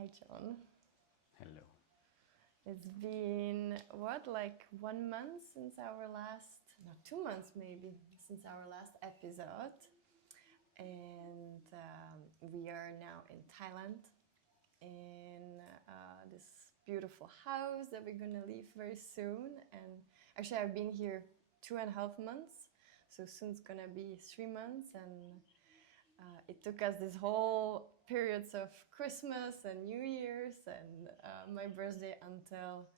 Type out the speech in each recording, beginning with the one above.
Hi, John. Hello. It's been, like 1 month since our last, no, 2 months maybe, since our last episode. And we are now in Thailand in this beautiful house that we're going to leave very soon. And actually, I've been here 2.5 months. So soon it's going to be 3 months. And it took us this whole periods of Christmas and New Year's and my birthday until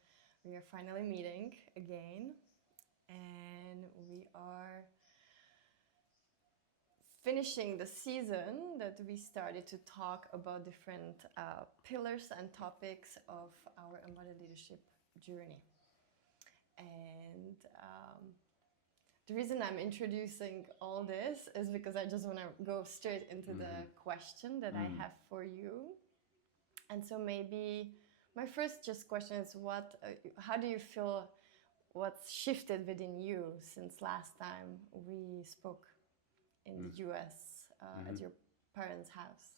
we are finally meeting again. And we are finishing the season that we started to talk about different pillars and topics of our embodied leadership journey. And the reason I'm introducing all this is because I just want to go straight into the question that I have for you. And so maybe my first just question is how do you feel, what's shifted within you since last time we spoke in the US at your parents' house?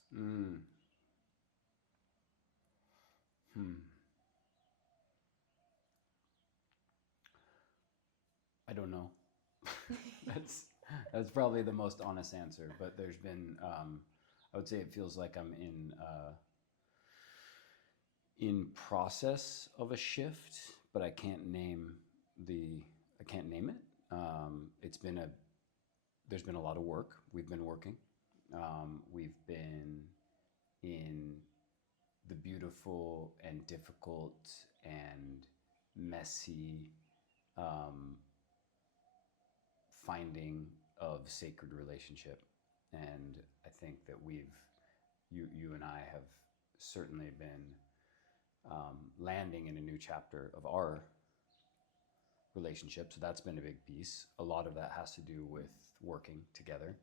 I don't know. that's probably the most honest answer. But there's been, I would say, it feels like I'm in process of a shift, but I can't name it. There's been a lot of work. We've been working. We've been in the beautiful and difficult and messy finding of sacred relationship. And I think that you and I have certainly been landing in a new chapter of our relationship. So that's been a big piece. A lot of that has to do with working together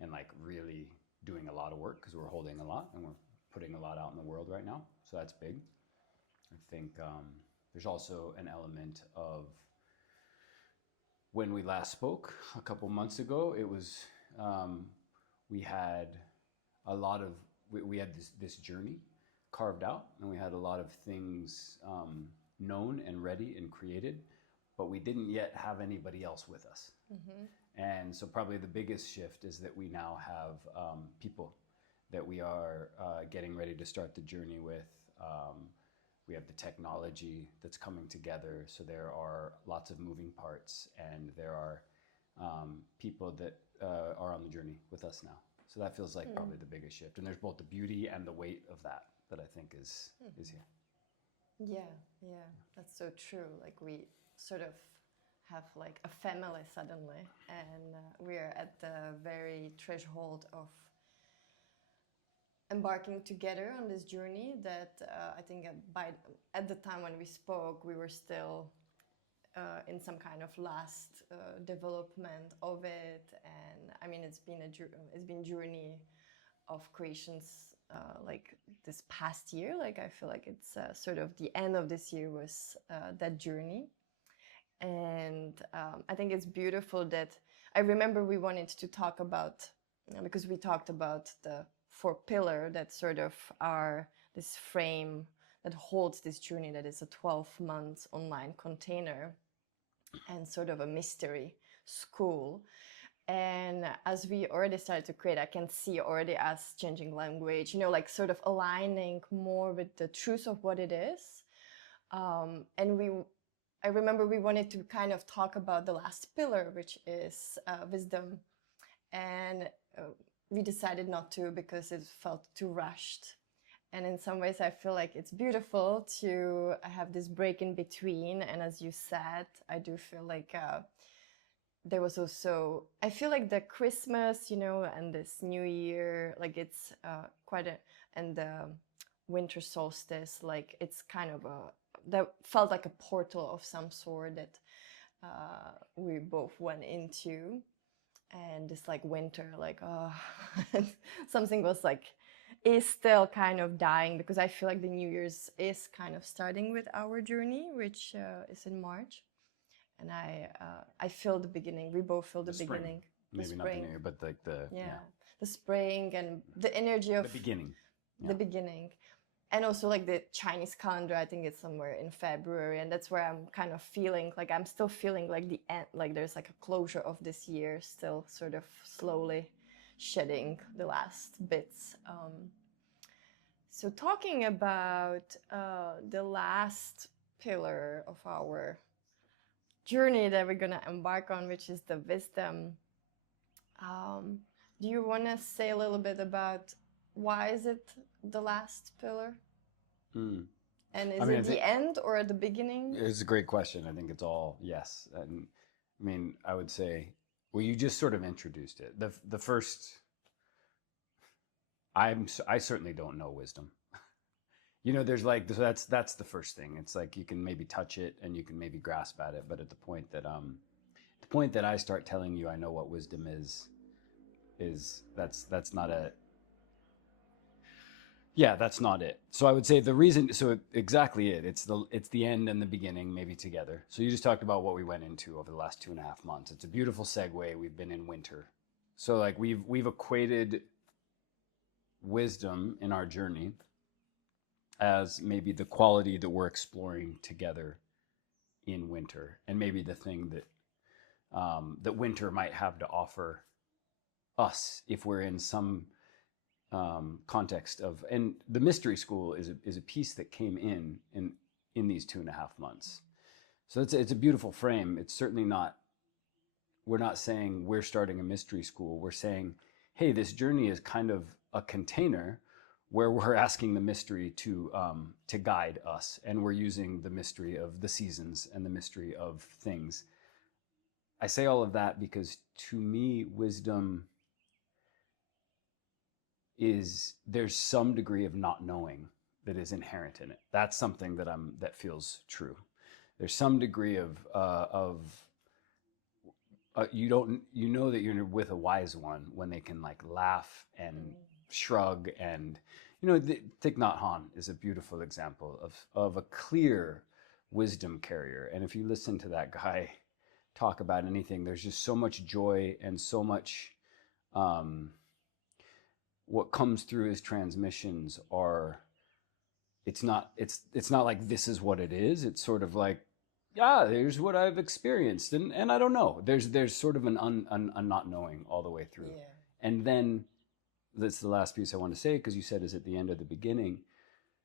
and like really doing a lot of work because we're holding a lot and we're putting a lot out in the world right now. So that's big. I think there's also an element of when we last spoke a couple months ago, it was we had this journey carved out, and we had a lot of things known and ready and created, but we didn't yet have anybody else with us. And so probably the biggest shift is that we now have people that we are getting ready to start the journey with. We have the technology that's coming together. So there are lots of moving parts, and there are people that are on the journey with us now. So that feels like probably the biggest shift. And there's both the beauty and the weight of that I think is here. Yeah, that's so true. Like we sort of have like a family suddenly, and we're at the very threshold of embarking together on this journey that I think at the time when we spoke, we were still in some kind of last development of it. And I mean, it's been journey of creations like this past year. Like I feel like it's sort of the end of this year was that journey. And I think it's beautiful that I remember we wanted to talk about, because we talked about the 4 pillar that sort of are this frame that holds this journey, that is a 12 months online container and sort of a mystery school. And as we already started to create, I can see already us changing language, like sort of aligning more with the truth of what it is. I remember we wanted to kind of talk about the last pillar, which is wisdom. And we decided not to because it felt too rushed. And in some ways, I feel like it's beautiful to have this break in between. And as you said, I do feel like there was also, I feel like the Christmas, and this New Year, like it's and the winter solstice, like it's kind of that felt like a portal of some sort that we both went into. And this like winter, like, something was like, is still kind of dying, because I feel like the New Year's is kind of starting with our journey, which is in March. And I feel the beginning. We both feel the beginning. Maybe not the New Year, but like the spring and the energy of the beginning. The beginning. and also like the Chinese calendar, I think it's somewhere in February, and that's where I'm kind of feeling like I'm still feeling like the end, like there's like a closure of this year, still sort of slowly shedding the last bits. So talking about the last pillar of our journey that we're gonna embark on, which is the wisdom. Do you want to say a little bit about why is it the last pillar? And is it the end or at the beginning? It's a great question. I think it's all yes. And I mean, I would say, well, you just sort of introduced it. The first, I certainly don't know wisdom. You know, there's like, so that's the first thing. It's like you can maybe touch it and you can maybe grasp at it, but at the point that I start telling you I know what wisdom is that's not a, yeah, that's not it. So I would say the reason, so exactly it. It's the end and the beginning, maybe together. So you just talked about what we went into over the last 2.5 months. It's a beautiful segue. We've been in winter. So like we've equated wisdom in our journey as maybe the quality that we're exploring together in winter, and maybe the thing that that winter might have to offer us if we're in some context of, and the mystery school is a piece that came in these 2.5 months. So it's a beautiful frame. It's certainly not, we're not saying we're starting a mystery school. We're saying, hey, this journey is kind of a container where we're asking the mystery to guide us, and we're using the mystery of the seasons and the mystery of things. I say all of that because to me, wisdom is, there's some degree of not knowing that is inherent in it. That's something that feels true. There's some degree of you know that you're with a wise one when they can like laugh and shrug, and you know, Thich Nhat Hanh is a beautiful example of a clear wisdom carrier. And if you listen to that guy talk about anything, there's just so much joy and so much what comes through his transmissions are, it's not like this is what it is. It's sort of like, yeah, here's what I've experienced, and I don't know. There's sort of an not knowing all the way through. Yeah. And then that's the last piece I want to say, because you said is at the end of the beginning,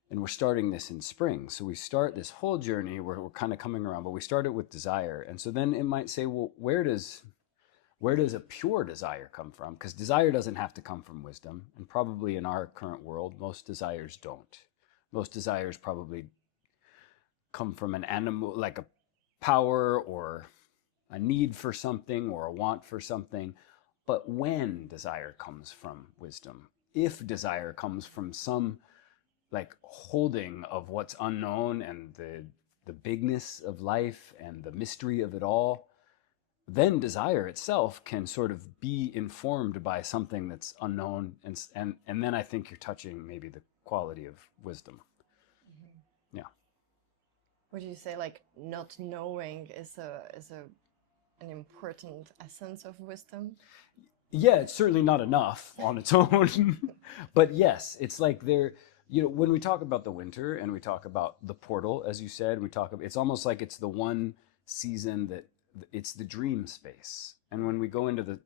and we're starting this in spring. So we start this whole journey where we're kind of coming around, but we started with desire, and so then it might say, well, where does a pure desire come from? Because desire doesn't have to come from wisdom, and probably in our current world, most desires don't. Most desires probably come from an animal, like a power or a need for something or a want for something. But when desire comes from wisdom, if desire comes from some like holding of what's unknown and the bigness of life and the mystery of it all, then desire itself can sort of be informed by something that's unknown, and then I think you're touching maybe the quality of wisdom. Mm-hmm. Yeah. Would you say like not knowing is an important essence of wisdom? Yeah, it's certainly not enough on its own, but yes, it's like there. You know, when we talk about the winter and we talk about the portal, as you said, it's almost like it's the one season that it's the dream space. And when we go into the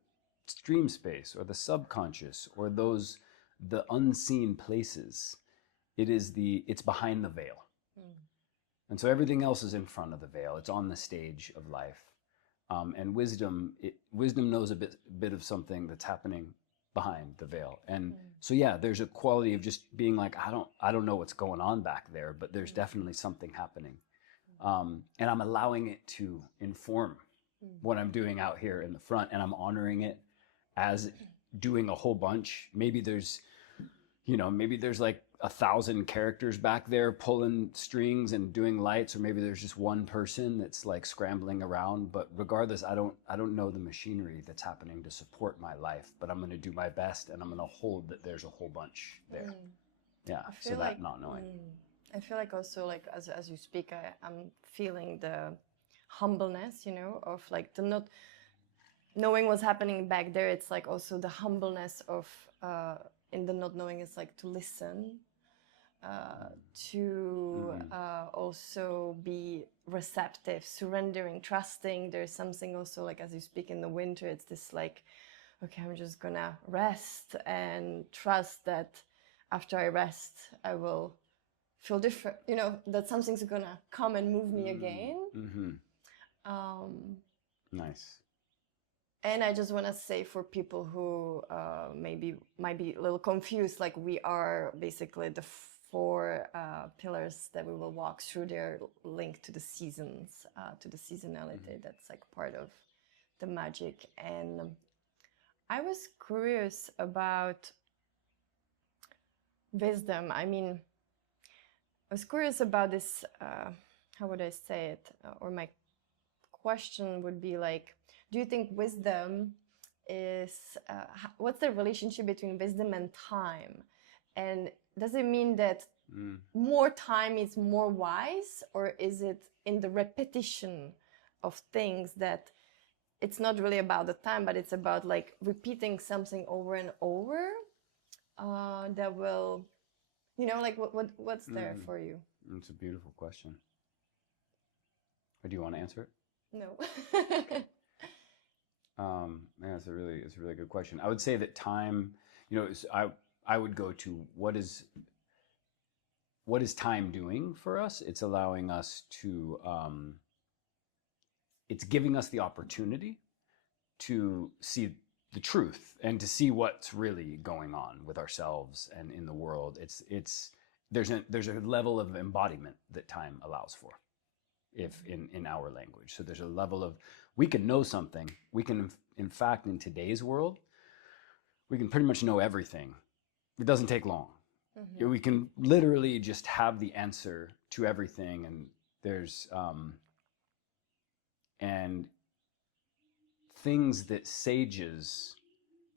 dream space or the subconscious or the unseen places, it's behind the veil. And so everything else is in front of the veil. It's on the stage of life. And wisdom knows a bit of something that's happening behind the veil. And so, yeah, there's a quality of just being like, I don't know what's going on back there, but there's definitely something happening. And I'm allowing it to inform what I'm doing out here in the front, and I'm honoring it as doing a whole bunch. Maybe there's like 1,000 characters back there pulling strings and doing lights, or maybe there's just one person that's like scrambling around. But regardless, I don't know the machinery that's happening to support my life, but I'm going to do my best, and I'm going to hold that there's a whole bunch there. Yeah, so like, that not knowing. I feel like also like as you speak, I'm feeling the humbleness, you know, of like the not knowing what's happening back there. It's like also the humbleness of in the not knowing is like to listen to also be receptive, surrendering, trusting. There's something also like as you speak in the winter, it's this like, okay, I'm just gonna rest and trust that after I rest, I will feel different, you know, that something's gonna come and move me again. Nice. And I just want to say for people who maybe might be a little confused, like we are basically the four pillars that we will walk through. They're linked to the seasons, to the seasonality. That's like part of the magic. And I was curious about wisdom. I mean, I was curious about this, how would I say it? Or my question would be like, do you think wisdom is, what's the relationship between wisdom and time? And does it mean that more time is more wise, or is it in the repetition of things that it's not really about the time, but it's about like repeating something over and over that will, you know, like what's there for you? It's a beautiful question. Or do you want to answer it? No. Yeah, it's a really good question. I would say that time, you know, I would go to what is time doing for us? It's allowing us to, it's giving us the opportunity to see the truth and to see what's really going on with ourselves and in the world. There's a level of embodiment that time allows for, if in our language. So there's a level of, we can know something. We can, in fact, in today's world, we can pretty much know everything. It doesn't take long. We can literally just have the answer to everything. And there's, and things that sages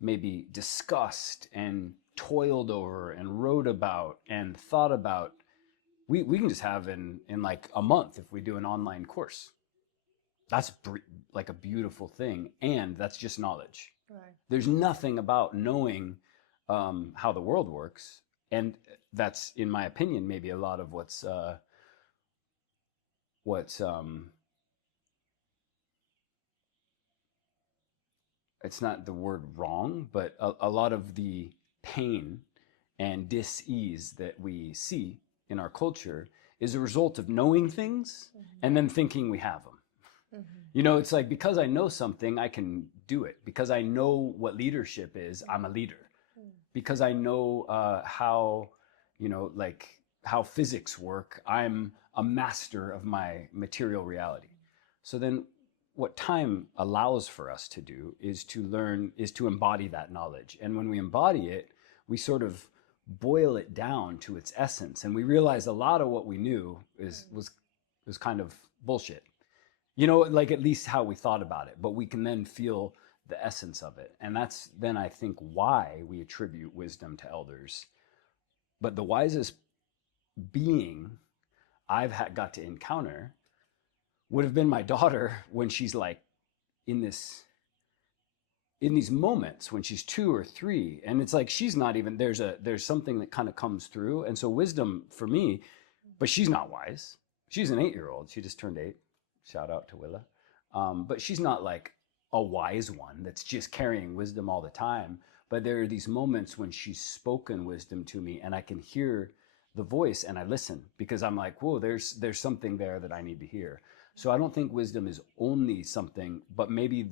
maybe discussed and toiled over and wrote about and thought about, we can just have in like a month if we do an online course. That's like a beautiful thing. And that's just knowledge. Right. There's nothing about knowing how the world works. And that's, in my opinion, maybe a lot of what's it's not the word wrong, but a lot of the pain and dis-ease that we see in our culture is a result of knowing things and then thinking we have them. You know, it's like, because I know something, I can do it. Because I know what leadership is, I'm a leader. Because I know how, you know, like how physics work, I'm a master of my material reality. So then what time allows for us to do is to embody that knowledge. And when we embody it, we sort of boil it down to its essence. And we realize a lot of what we knew was kind of bullshit. You know, like at least how we thought about it, but we can then feel the essence of it. And that's then, I think, why we attribute wisdom to elders. But the wisest being I've got to encounter would have been my daughter when she's like in these moments when she's 2 or 3. And it's like, she's not even, there's something that kind of comes through. And so wisdom for me, but she's not wise. She's an 8-year-old. She just turned 8. Shout out to Willa. But she's not like a wise one that's just carrying wisdom all the time. But there are these moments when she's spoken wisdom to me and I can hear the voice and I listen because I'm like, whoa, there's something there that I need to hear. So I don't think wisdom is only something, but maybe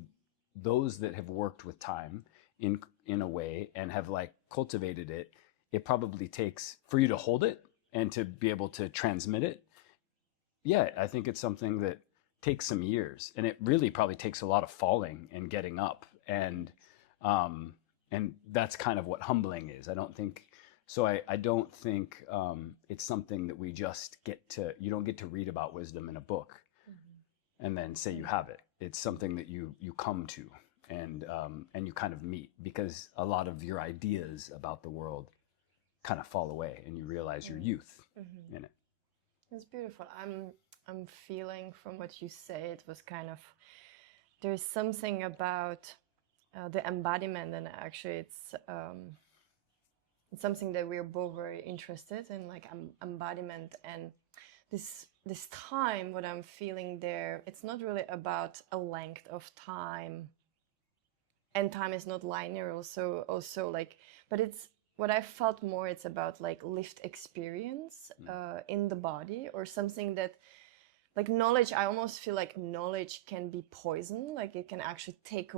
those that have worked with time in a way and have like cultivated it, it probably takes for you to hold it and to be able to transmit it. Yeah, I think it's something that takes some years, and it really probably takes a lot of falling and getting up, and that's kind of what humbling is. I don't think it's something that we just you don't get to read about wisdom in a book and then say you have it. It's something that you come to and you kind of meet, because a lot of your ideas about the world kind of fall away and you realize your youth in it. It's beautiful. I'm feeling from what you say, it was kind of, there's something about the embodiment, and actually it's It's something that we're both very interested in, like embodiment. And this time, what I'm feeling there, it's not really about a length of time, and time is not linear also like, but it's what I felt more, it's about like lived experience in the body, or something that, like knowledge, I almost feel like knowledge can be poison, like it can actually take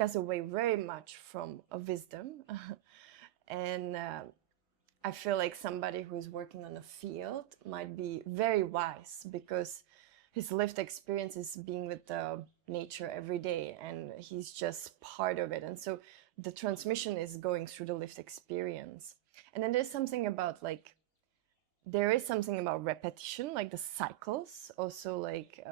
us away very much from a wisdom. And I feel like somebody who's working on a field might be very wise, because his lived experience is being with the nature every day, and he's just part of it. And so the transmission is going through the lived experience. And then there's something about like, there is something about repetition, like the cycles. Also, like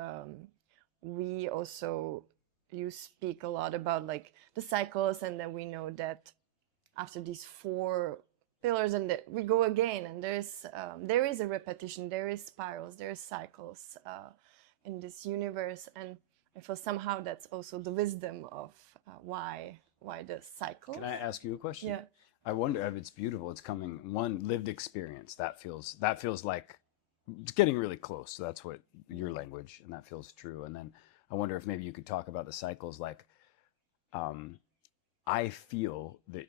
you speak a lot about like the cycles, and then we know that after these 4 pillars, and that we go again, and there is a repetition, there is spirals, there is cycles in this universe. And I feel somehow that's also the wisdom of why the cycles. Can I ask you a question? Yeah. I wonder if it's beautiful. It's coming, one, lived experience. That feels like it's getting really close. So that's what your language, and that feels true. And then I wonder if maybe you could talk about the cycles. Like, I feel that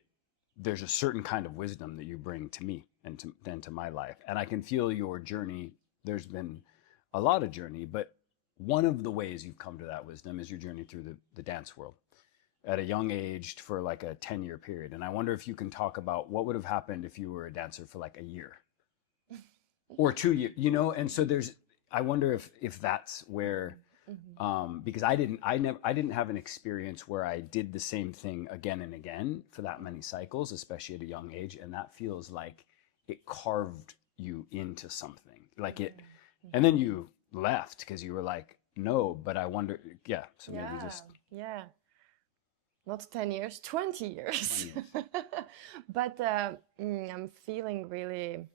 there's a certain kind of wisdom that you bring to me and to my life. And I can feel your journey. There's been a lot of journey, but one of the ways you've come to that wisdom is your journey through the dance world at a young age for like a 10-year period. And I wonder if you can talk about what would have happened if you were a dancer for like a year or 2 years, And so I wonder if that's where, because I didn't have an experience where I did the same thing again and again for that many cycles, especially at a young age. And that feels like it carved you into something like it. And then you left because you were like, no, but I wonder, yeah. So maybe just. Yeah. Not 10 years, 20 years. 20 years. But I'm feeling really,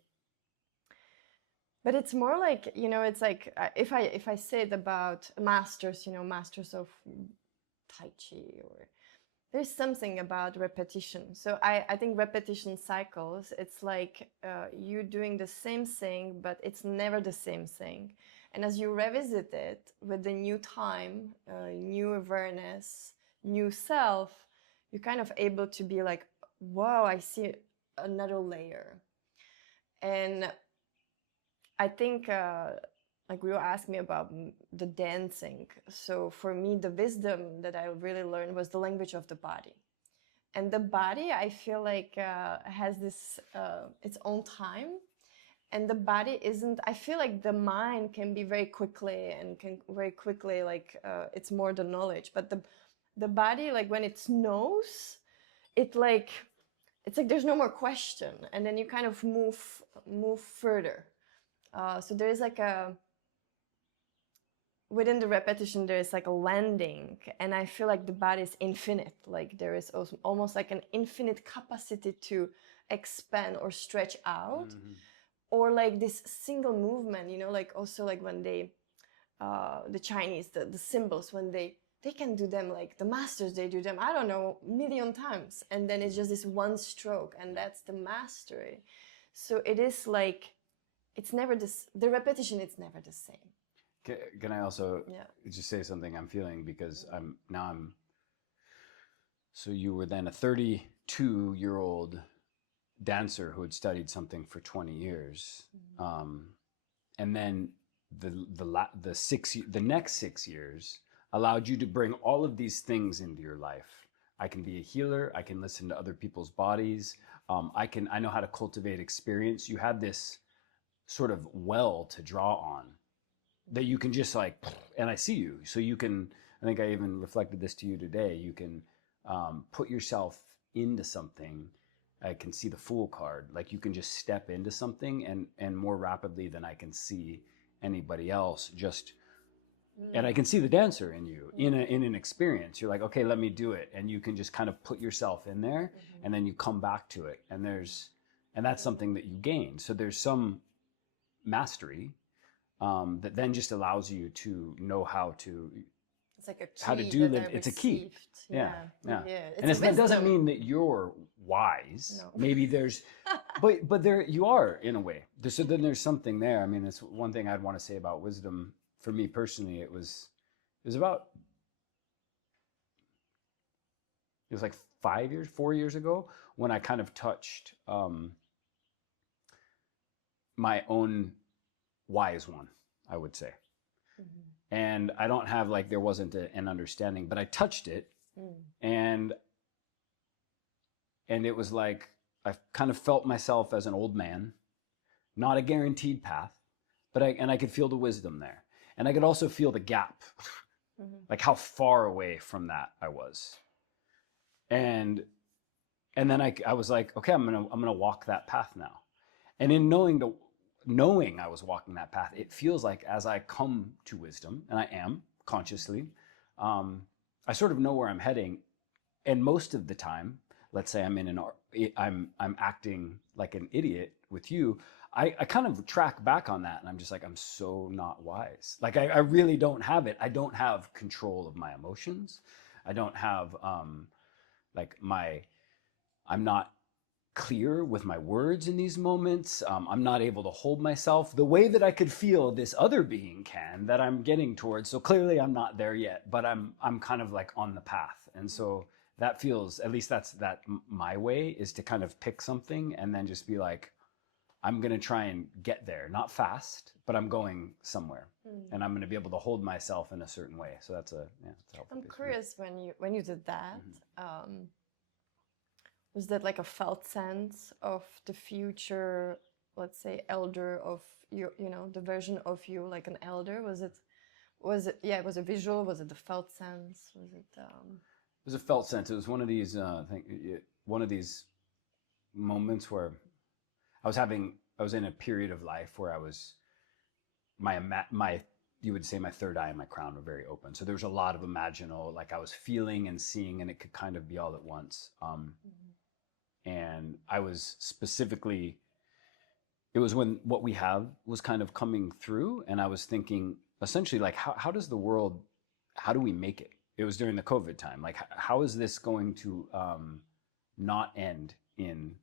but it's more like, it's like, if I say it about masters, masters of Tai Chi, or there's something about repetition. So I think repetition cycles, it's like you doing the same thing, but it's never the same thing. And as you revisit it with the new time, new awareness, new self, you're kind of able to be like, wow, I see another layer. And I think like we were asking me about the dancing. So for me, the wisdom that I really learned was the language of the body. And the body, I feel like has this its own time. And the body isn't, I feel like the mind can be very quickly like it's more the knowledge, but the body, like when it knows, it's like there's no more question, and then you kind of move further. So there is like within the repetition, there is like a landing, and I feel like the body is infinite. Like there is also almost like an infinite capacity to expand or stretch out, or like this single movement. Like also like when they, the Chinese, the symbols, when they can do them, like the masters, they do them, I don't know, million times, and then it's just this one stroke, and that's the mastery. So it is like, it's never the repetition, it's never the same. Can I also just say something I'm feeling, because so you were then a 32-year-old dancer who had studied something for 20 years. And then the next 6 years allowed you to bring all of these things into your life. I can be a healer. I can listen to other people's bodies. I know how to cultivate experience. You had this sort of well to draw on that you can just like, and I see you. So you can, I think I even reflected this to you today. You can put yourself into something. I can see the Fool card. Like you can just step into something and more rapidly than I can see anybody else. And I can see the dancer in you in an experience. You're like, okay, let me do it. And you can just kind of put yourself in there, and then you come back to it. And that's something that you gain. So there's some mastery that then just allows you to know how to It's like a how to key do that live. I It's a key. received. Yeah. Yeah. And It's a that doesn't wisdom. mean that you're wise. No. Maybe there's, but there you are in a way. So then there's something there. I mean, it's one thing I'd want to say about wisdom for me personally. It was like 4 years ago when I kind of touched my own wise one, I would say. Mm-hmm. And I don't have like, there wasn't an understanding, but I touched it. And it was like, I kind of felt myself as an old man, not a guaranteed path, but I could feel the wisdom there. And I could also feel the gap, like how far away from that I was. And then I was like, okay, I'm gonna walk that path now. And in knowing I was walking that path, it feels like as I come to wisdom, and I am consciously, I sort of know where I'm heading. And most of the time, let's say I'm acting like an idiot with you, I kind of track back on that, and I'm just like, I'm so not wise. Like I really don't have it. I don't have control of my emotions. I don't have I'm not clear with my words in these moments. I'm not able to hold myself the way that I could feel this other being can, that I'm getting towards. So clearly I'm not there yet, but I'm kind of like on the path. And so that feels, at least that's my way, is to kind of pick something and then just be like, I'm going to try and get there, not fast, but I'm going somewhere, and I'm going to be able to hold myself in a certain way. So that's helpful. I'm curious, when you did that, was that like a felt sense of the future, let's say, elder of you, the version of you, like an elder? Was it, it was a visual? Was it the felt sense? Was it, It was a felt sense. It was one of these, one of these moments where I was in a period of life where I was, you would say my third eye and my crown were very open. So there was a lot of imaginal, like I was feeling and seeing, and it could kind of be all at once. And I was specifically, it was when what we have was kind of coming through, and I was thinking essentially like, how does the world, how do we make it? It was during the COVID time. Like, how is this going to not end in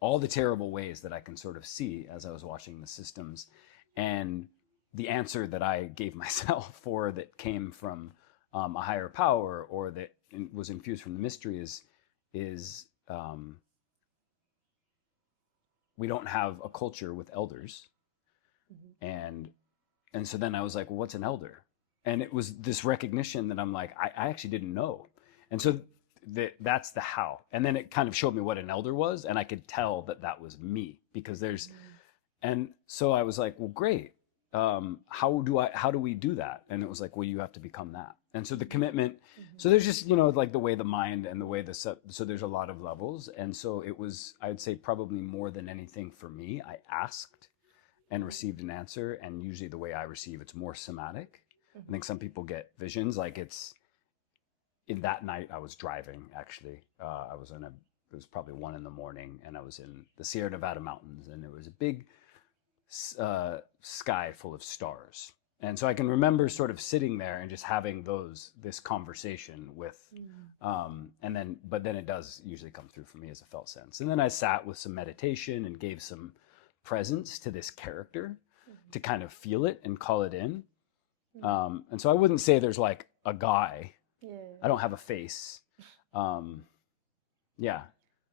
all the terrible ways that I can sort of see as I was watching the systems? And the answer that I gave myself, or that came from a higher power, or that was infused from the mystery, is we don't have a culture with elders. And so then I was like, well, what's an elder? And it was this recognition that I'm like, I actually didn't know. And so that's the how. And then it kind of showed me what an elder was, and I could tell that was me, because there's, and so I was like, well, great. How do we do that? And it was like, well, you have to become that. And so the commitment, so there's just, like the way the mind and the way so there's a lot of levels. And so it was, I'd say probably more than anything for me, I asked and received an answer. And usually the way I receive, it's more somatic. I think some people get visions, like in that night I was driving, actually. It was probably 1 a.m, and I was in the Sierra Nevada mountains, and it was a big sky full of stars. And so I can remember sort of sitting there and just having this conversation with, but then it does usually come through for me as a felt sense. And then I sat with some meditation and gave some presence to this character to kind of feel it and call it in. And so I wouldn't say there's like a guy. Yeah. I don't have a face. Yeah.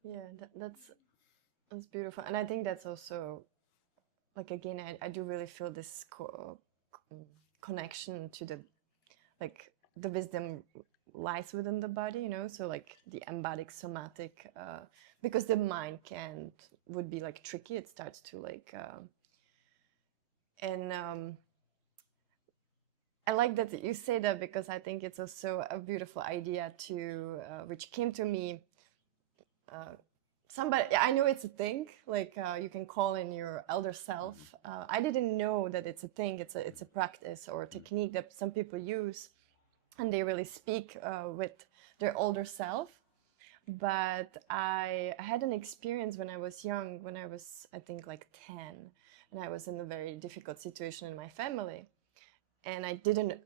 Yeah, that's beautiful. And I think that's also, like, again, I do really feel this connection to the wisdom lies within the body, so like the embodied somatic, because the mind would be like tricky. It starts to like, I like that you say that, because I think it's also a beautiful idea to, which came to me. I know it's a thing, like you can call in your elder self. I didn't know that it's a thing. It's a practice or a technique that some people use, and they really speak with their older self. But I had an experience when I was young, when I was, I think, like 10, and I was in a very difficult situation in my family. And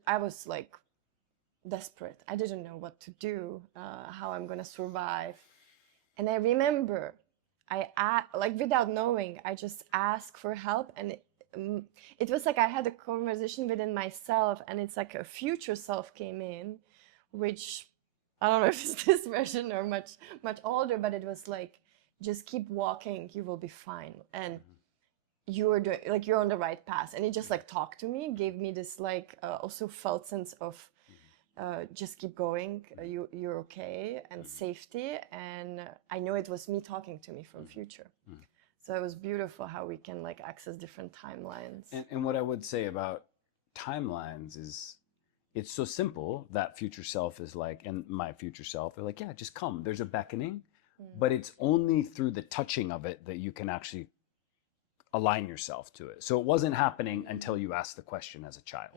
I was like desperate. I didn't know what to do, how I'm going to survive. And I remember like without knowing, I just asked for help. And it was like I had a conversation within myself, and it's like a future self came in, which I don't know if it's this version or much older, but it was like, just keep walking, you will be fine. And you're doing, like, you're on the right path. And it just like talked to me, gave me this like also felt sense of just keep going, you're okay, and safety. And I know it was me talking to me from future. So it was beautiful how we can like access different timelines. And what I would say about timelines is, it's so simple that future self is like, and my future self, they're like, yeah, just come. There's a beckoning, but it's only through the touching of it that you can actually align yourself to it. So it wasn't happening until you asked the question as a child.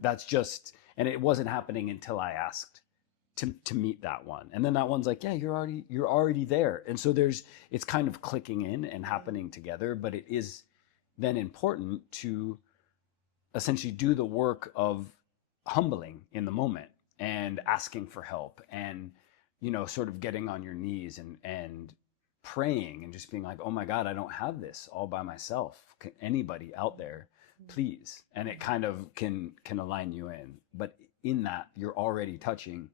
That's just, and it wasn't happening until I asked to meet that one. And then that one's like, yeah, you're already there. And so it's kind of clicking in and happening together, but it is then important to essentially do the work of humbling in the moment and asking for help, and, you know, sort of getting on your knees and praying and just being like, oh my God, I don't have this all by myself. Can anybody out there, please? And it kind of can align you in. But in that, you're already touching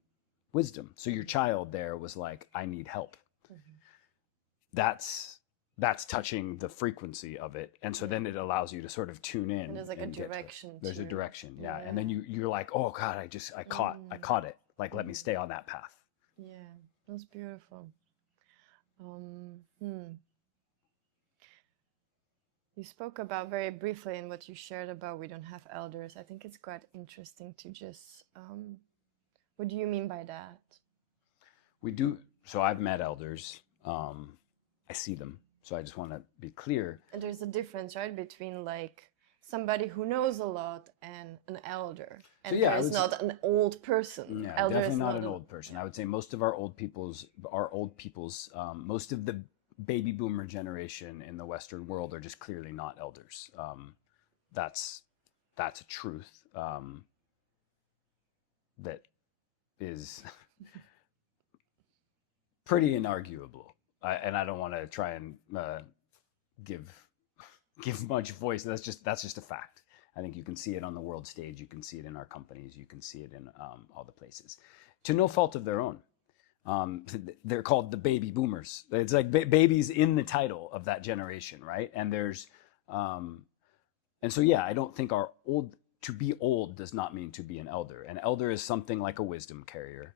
wisdom. So your child there was like, I need help. That's touching the frequency of it. And so then it allows you to sort of tune in. And there's like a direction. There's a direction. Yeah. And then you're like, oh God, I caught it. Like, let me stay on that path. Yeah, that's beautiful. You spoke about very briefly in what you shared about we don't have elders. I think it's quite interesting to just, what do you mean by that? We do. So I've met elders. I see them. So I just want to be clear. And there's a difference, right, between like somebody who knows a lot and an elder. And so, yeah, there's not an old person. Yeah, elder definitely not an old person. I would say most of our old peoples, most of the baby boomer generation in the Western world are just clearly not elders. That's a truth that is pretty inarguable. And I don't want to try and give much voice. That's just a fact. I think you can see it on the world stage. You can see it in our companies. You can see it in all the places, to no fault of their own. They're called the baby boomers. It's like babies in the title of that generation, right? And and so yeah, I don't think to be old does not mean to be an elder. An elder is something like a wisdom carrier.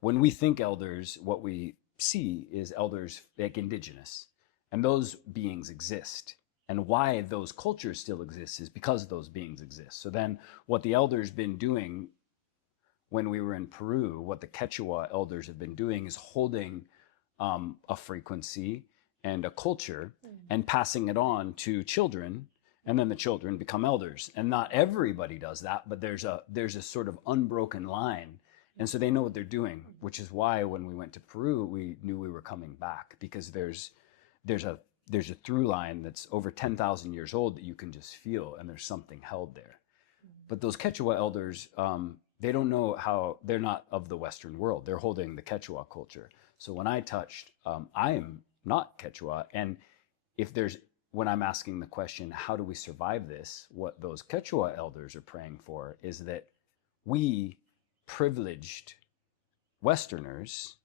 When we think elders, what we see is elders like indigenous, and those beings exist. And why those cultures still exist is because those beings exist. So then what the elders been doing when we were in Peru, what the Quechua elders have been doing is holding a frequency and a culture and passing it on to children, and then the children become elders. And not everybody does that, but there's a sort of unbroken line. And so they know what they're doing, which is why when we went to Peru, we knew we were coming back, because there's a through line that's over 10,000 years old that you can just feel, and there's something held there. But those Quechua elders, they don't know how, they're not of the Western world. They're holding the Quechua culture. So when I touched, I am not Quechua. And when I'm asking the question, how do we survive this? What those Quechua elders are praying for is that we privileged Westerners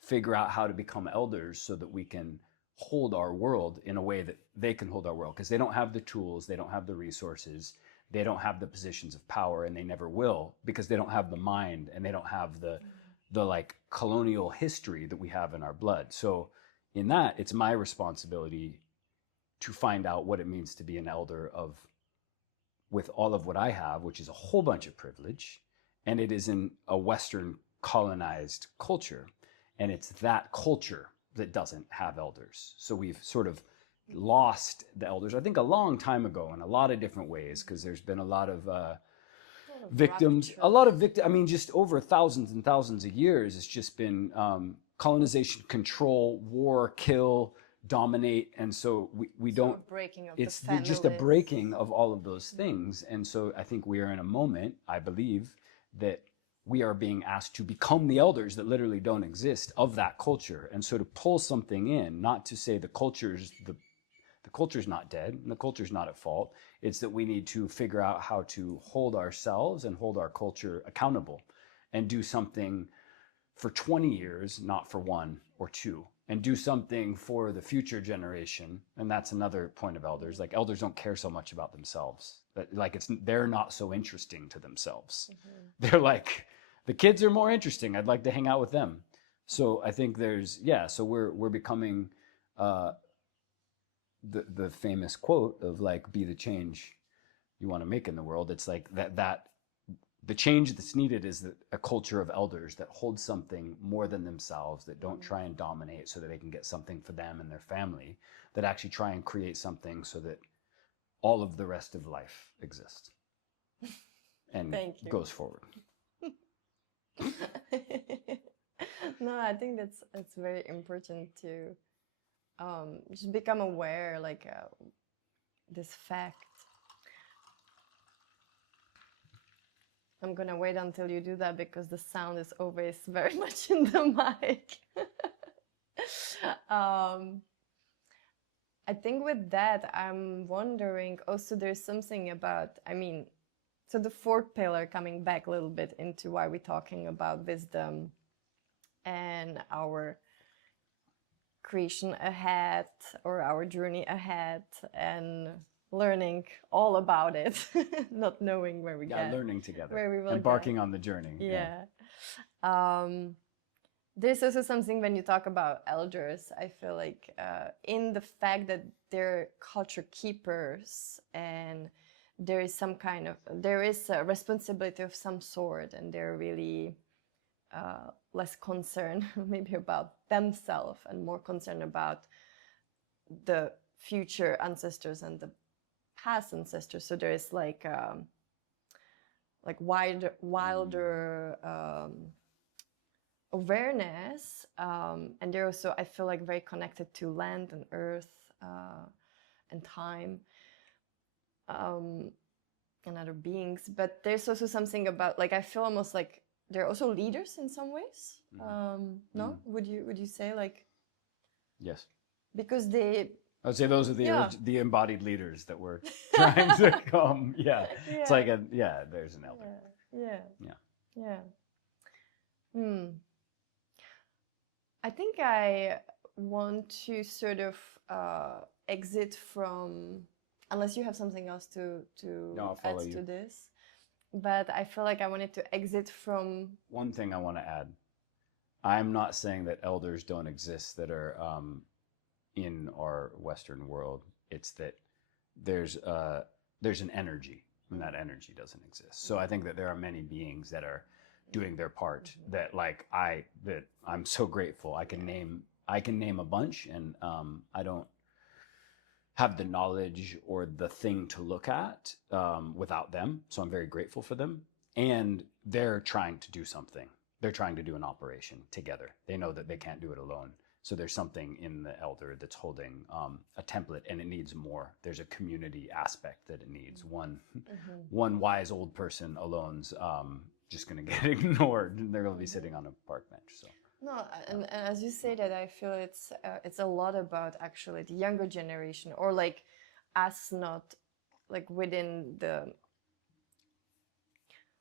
figure out how to become elders so that we can hold our world in a way that they can hold our world, because they don't have the tools, they don't have the resources, they don't have the positions of power, and they never will, because they don't have the mind, and they don't have the like colonial history that we have in our blood. So in that, it's my responsibility to find out what it means to be an elder with all of what I have, which is a whole bunch of privilege, and it is in a Western colonized culture, and it's that culture that doesn't have elders. So we've sort of lost the elders, I think, a long time ago in a lot of different ways, because there's been a lot of victims, I mean, just over thousands and thousands of years, it's just been colonization, control, war, kill, dominate. And so we don't, it's just a breaking of all of those things. And so I think we are in a moment, I believe, that we are being asked to become the elders that literally don't exist of that culture. And so to pull something in, not to say the culture's not dead and the culture's not at fault. It's that we need to figure out how to hold ourselves and hold our culture accountable and do something for 20 years, not for 1 or 2, and do something for the future generation. And that's another point of elders. Like, elders don't care so much about themselves. Like, they're not so interesting to themselves. They're like, the kids are more interesting. I'd like to hang out with them. So I think so we're becoming the famous quote of like, be the change you want to make in the world. It's like that the change that's needed is a culture of elders that hold something more than themselves, that don't try and dominate so that they can get something for them and their family, that actually try and create something so that all of the rest of life exists and goes forward. No, I think that's very important to just become aware, like this fact. I'm gonna wait until you do that because the sound is always very much in the mic. I think with that, I'm wondering also, there's something about, so the fourth pillar, coming back a little bit into why we're talking about wisdom and our creation ahead, or our journey ahead, and learning all about it, not knowing where we get. Learning together, where we will embarking on the journey. There's also something when you talk about elders, I feel like in the fact that they're culture keepers, and there is a responsibility of some sort, and they're really less concerned maybe about themselves and more concerned about the future ancestors and the past ancestors. So there is like wilder awareness, and they're also, I feel like, very connected to land and earth and time and other beings. But there's also something about, like, I feel almost like they're also leaders in some ways. No, would you say, like? Yes. Because they, I would say those are the embodied leaders that we're trying to come. It's like there's an elder. I think I want to sort of exit from, unless you have something else to add to this, but I feel like I wanted to exit from. One thing I want to add, I'm not saying that elders don't exist that are in our Western world. It's that there's an energy, and that energy doesn't exist. So I think that there are many beings that are doing their part, that I'm so grateful. I can name a bunch, and I don't have the knowledge or the thing to look at without them. So I'm very grateful for them. And they're trying to do something. They're trying to do an operation together. They know that they can't do it alone. So there's something in the elder that's holding a template, and it needs more. There's a community aspect that it needs. One wise old person alone's just going to get ignored, and they're going to be sitting on a park bench. So. No, and as you say that, I feel it's a lot about actually the younger generation, or like us, not like within the.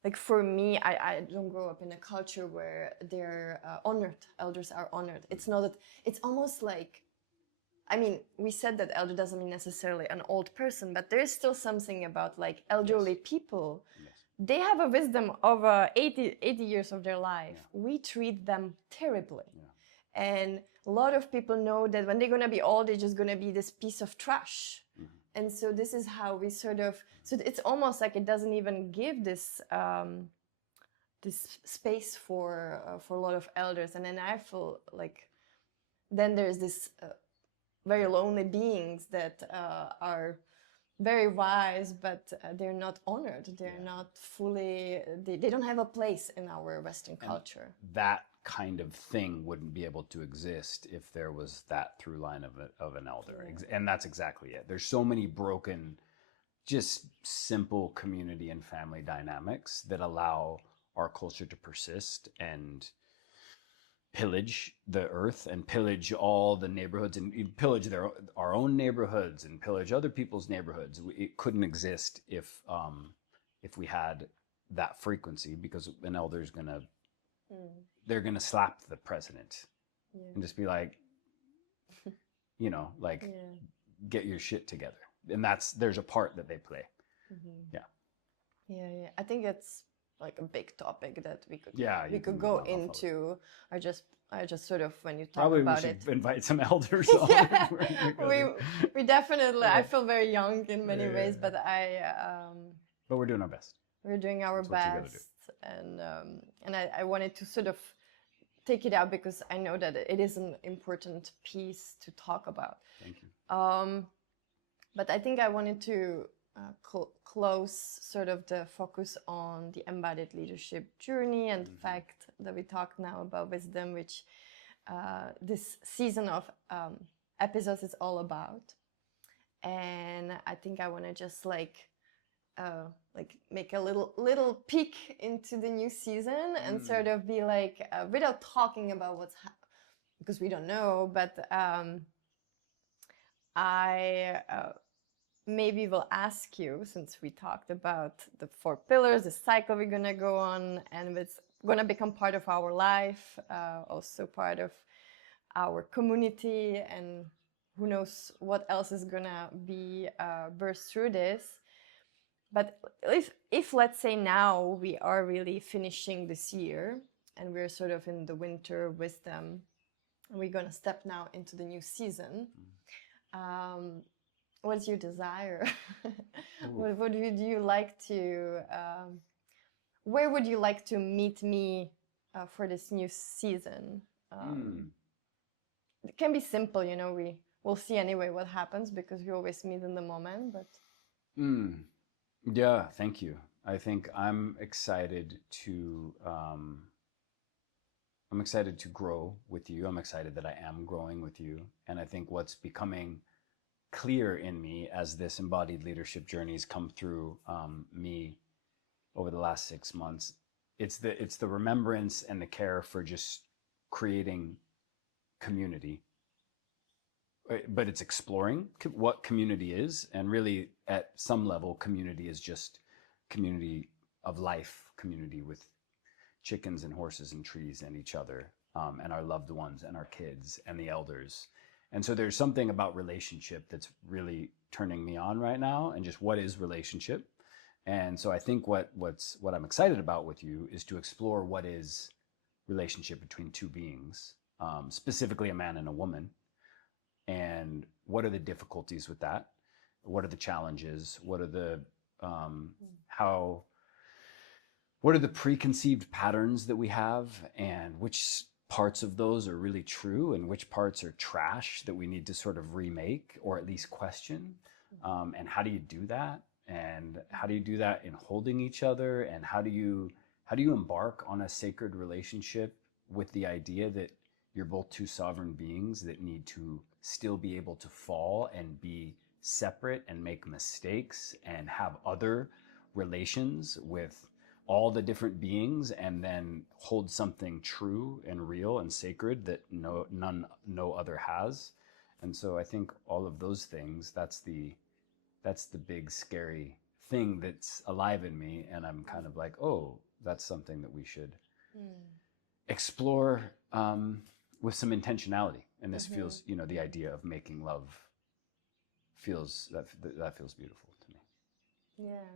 Like for me, I don't grow up in a culture where they're honored. Elders are honored. It's not that. It's almost like, we said that elder doesn't mean necessarily an old person, but there is still something about like elderly people. Yes. They have a wisdom of 80 years of their life. Yeah. We treat them terribly. Yeah. And a lot of people know that when they're going to be old, they're just going to be this piece of trash. Mm-hmm. And so this is how we so it's almost like it doesn't even give this space for a lot of elders. And then I feel like then there's this very lonely beings that are very wise, but they're not honored. They're not fully, they don't have a place in our Western culture. And that kind of thing wouldn't be able to exist if there was that through line of an elder. Yeah. And that's exactly it. There's so many broken, just simple community and family dynamics that allow our culture to persist and pillage the earth and pillage all the neighborhoods and pillage our own neighborhoods and pillage other people's neighborhoods. It couldn't exist if we had that frequency, because an elder's gonna they're gonna slap the president and just be like, like, get your shit together. And there's a part that they play. Yeah. I think it's like a big topic that we could go into. I just sort of, when you talk probably about we it, should invite some elders on. Yeah, we definitely, I feel very young in many ways, but but we're doing our best. We're doing our best, and I wanted to sort of take it out because I know that it is an important piece to talk about. Thank you. But I think I wanted to close sort of the focus on the embodied leadership journey and the fact that we talk now about wisdom, which this season of episodes is all about. And I think I want to just like make a little peek into the new season and sort of be like, without talking about what's because we don't know, but I maybe will ask you, since we talked about the 4 pillars, the cycle we're gonna go on, and it's gonna become part of our life, also part of our community, and who knows what else is gonna be burst through this. But if let's say now we are really finishing this year and we're sort of in the winter wisdom, and we're gonna step now into the new season, what's your desire? What would you like to, where would you like to meet me for this new season? It can be simple, we'll see anyway what happens, because we always meet in the moment, but. Yeah, thank you. I think I'm excited to grow with you. I'm excited that I am growing with you. And I think what's becoming clear in me as this embodied leadership journey's come through me over the last 6 months, it's the remembrance and the care for just creating community. But it's exploring what community is, and really at some level community is just community of life, community with chickens and horses and trees and each other, and our loved ones and our kids and the elders. And so there's something about relationship that's really turning me on right now, and just what is relationship. And so I think what I'm excited about with you is to explore what is relationship between 2 beings, specifically a man and a woman. And what are the difficulties with that? What are the challenges? What are the what are the preconceived patterns that we have, and which parts of those are really true and which parts are trash that we need to sort of remake or at least question? And how do you do that? And how do you do that in holding each other? And how do you embark on a sacred relationship with the idea that you're both 2 sovereign beings that need to still be able to fall and be separate and make mistakes and have other relations with all the different beings, and then hold something true and real and sacred that no other has. And so I think all of those things, that's the big scary thing that's alive in me, and I'm kind of like, oh, that's something that we should explore with some intentionality. And this feels, the idea of making love feels beautiful to me. Yeah,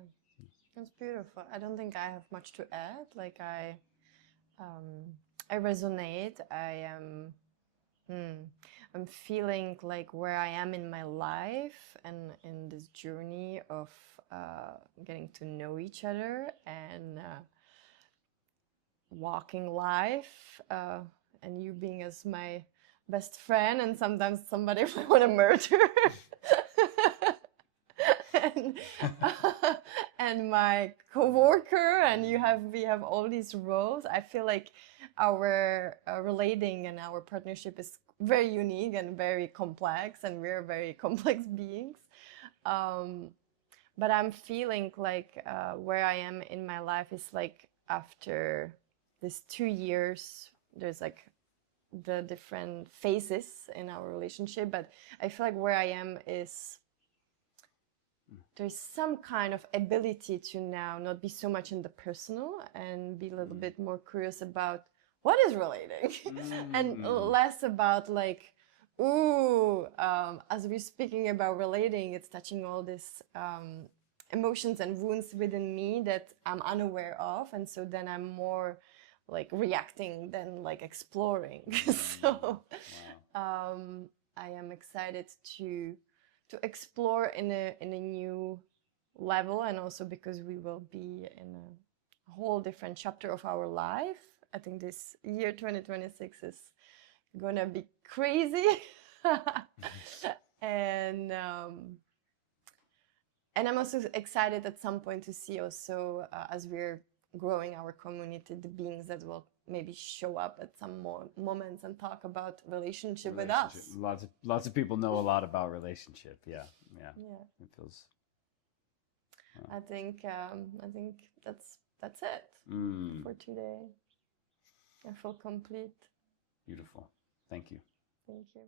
that's beautiful. I don't think I have much to add. Like I resonate. I'm feeling like where I am in my life and in this journey of getting to know each other and walking life, and you being as my best friend, and sometimes somebody I want to murder. And my coworker, and we have all these roles. I feel like our relating and our partnership is very unique and very complex, and we're very complex beings. But I'm feeling like where I am in my life is like after these 2 years, there's like the different phases in our relationship, but I feel like where I am is there's some kind of ability to now not be so much in the personal and be a little bit more curious about what is relating and less about like, as we're speaking about relating, it's touching all these emotions and wounds within me that I'm unaware of. And so then I'm more like reacting than like exploring. So I am excited to explore in a new level, and also because we will be in a whole different chapter of our life. I think this year 2026 is gonna be crazy. and I'm also excited at some point to see also as we're growing our community, the beings that will maybe show up at some more moments and talk about relationship with us. Lots of people know a lot about relationship. Yeah. It feels. I think that's it for today. I feel complete. Beautiful. Thank you. Thank you.